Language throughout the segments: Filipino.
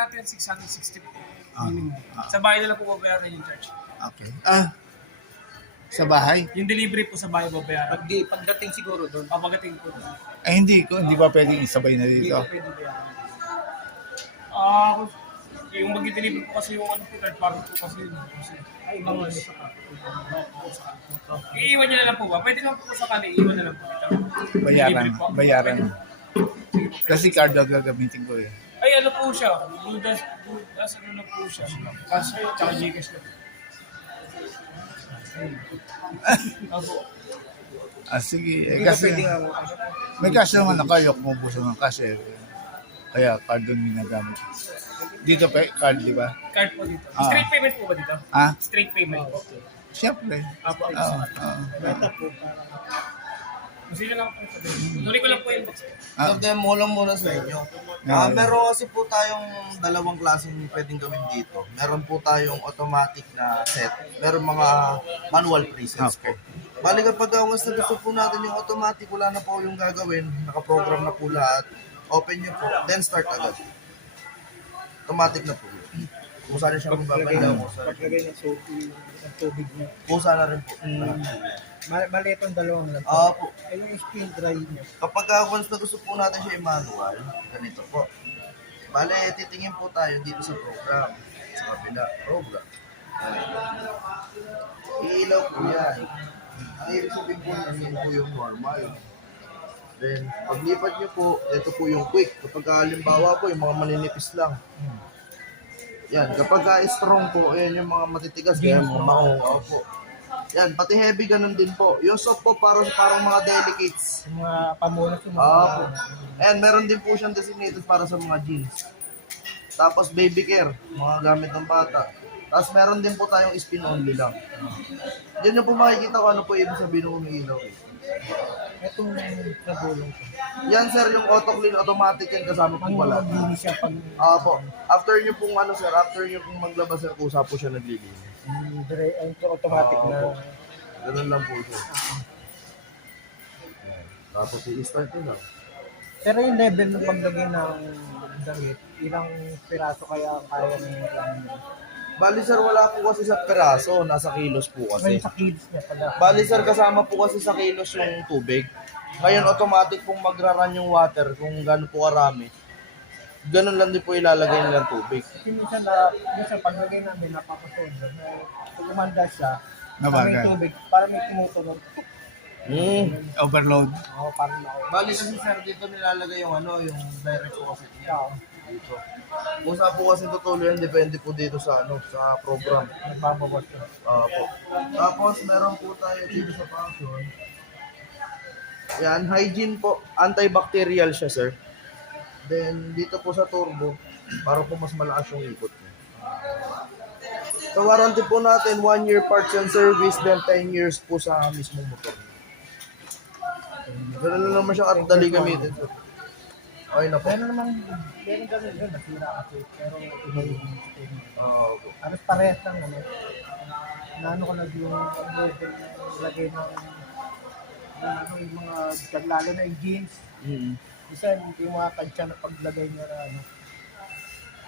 natin 660 po. Minimum. Sa bahay na lang po babayaran yung charge. Okay. Sa bahay? Yung delivery po sa bahay babayaran. Pagdating siguro doon. Pagdating po doon. Hindi ba pwedeng isabay na Hindi dito? po pwede bayaran. Yung mag-deliver po kasi yung ano po, third party po kasi yun. Ay, mga ano sa iiwan niya na lang po ba? Pwede lang po sa kanila, iiwan na lang po. Bayaran. Kasi card ang gagamitin ko eh. Ay, ano po siya? Budas, ano na po siya? Kasi, tsaka Gcash na po. Opo. Sige. Hindi ka Kasi pwedeng may cash naman ako. Ayok mo buso ng cash eh. Kaya card yung ginagamit. Dito pa card, di ba? Card po dito. Straight payment po ba dito? Straight payment po. Siyempre. Apo. Kasi yun lang po sabihin. Tuloy ko lang po yung box. Demo lang muna sa inyo. Meron kasi po tayong dalawang klaseng pwedeng gawin dito. Meron po tayong automatic na set. Meron mga manual presets po. Bali kapag once na gusto po natin yung automatic, wala na po yung gagawin. Nakaprogram na po lahat. Open nyo po, then start agad. Automatic na po. Kung saan siya magbabandaw. Paglagay ng tubig niya. Kusa na rin po. Bali itong dalawang lang. Po. Ay, yung spin dry niya. Kapag once na gusto po natin siya i-manual, ganito po. Bale, titingin po tayo dito sa program. Sa kabila, program. Iilaw po yan. Ang ibig sabihin po yan po yung normal. Then, paglipat nyo po, ito po yung quick. Kapag halimbawa po, yung mga maninipis lang. Yan, kapag strong po, ayan yung mga matitigas, kaya mga maong po. Yan, pati heavy ganun din po. Yung soft po parang mga delicates. Yung mga pamunas yung Po. Ayan, meron din po siyang designated para sa mga jeans. Tapos baby care, mga gamit ng bata. Tapos meron din po tayong spin only lang. Diyan nyo po makikita kung ano po ibig sabihin ng umiilaw. Itong nagulong ko. Yan sir, yung auto clean automatic yan kasama po pala. Hindi siya pag... Po. After nyo pong after nyo pong maglabas sir, kusa po siya naglilinis. automatic na... Ganun lang po siya. Tapos i-start nyo lang. Pero yung level ng paglagay ng damit, ilang piraso kaya ng Bali sir, wala po kasi sa peraso, nasa kilos po kasi. sa kids niya pala. Bali sir, kasama po kasi sa kilos yung tubig. Ngayon automatic pong magra-run yung water kung gaano po karami. Ganun lang din po ilalagay nilang tubig. Kasi minsan paglagay namin, napapasodro. Pag umanda siya, Nabagal. may tubig, para may tumutunog. Overload. Parang ako. Bali kasi sir, dito nilalagay yung yung direct po kasi niya. Dito. Kung saan po kasi tutuloy yan, depende po dito sa sa program. Nagbabawas yun. Po. Tapos meron po tayo dito sa function. Yan, hygiene po. Antibacterial siya, sir. Then, dito po sa turbo, para po mas malakas yung ikot niya. Sa warranty po natin, 1 year parts and service, then 10 years po sa mismong motor. Ganun lang naman siya kadali gamitin, sir. Okay na po. Meron ganun yun, nasira kasi. Pero iba yung Po. alas parehas lang naman. Naano ko na yung level na lagay ng yung mga lalo na yung jeans. Isa yung mga tansya na paglagay niya na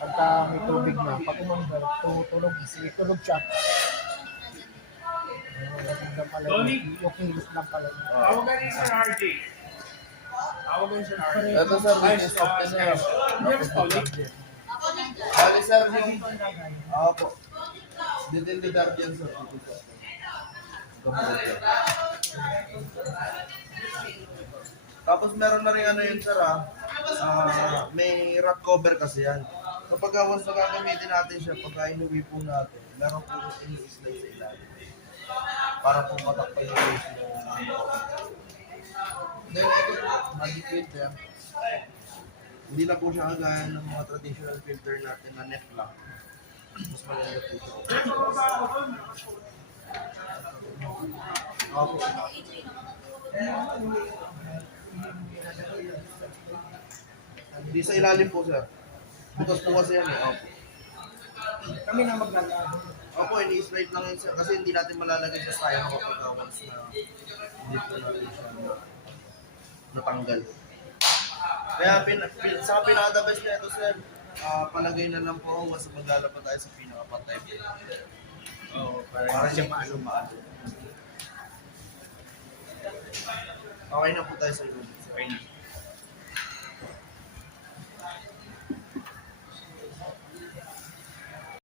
pagka may tubig na, pag umandar, tumutunog, tulog siya. Yung kilos lang pala. Tawagan niyo sa RJ. Tawagan siya na RJ. Ito, sir, this is open na yun. Bali, sir, po. Dito the guardian, sir. Tapos meron na rin yun, sir, may rack cover kasi yan. Kapag once na gagamitin natin siya, pagka inuwi po natin, meron po ini-slide sa ilalim. Para po matakpan yung waste Then, ito po, magic filter. Hindi na po siya kagaya ng mga traditional filter natin na neck lang. Mas malala po siya. Hindi sa ilalim po, sir. Bukas po kasi yan eh. Kami na maglalaro. Ini-slide lang yun, sir. Kasi hindi natin malalagay sa styro kapag once na hindi po natin siya natanggal. Kaya sa pinaka-the best na ito, sir, palagay na lang po basta maglalaba tayo sa pinaka-patay. Oo, Para siya maalo. Okay na po tayo sa unit. Okay na.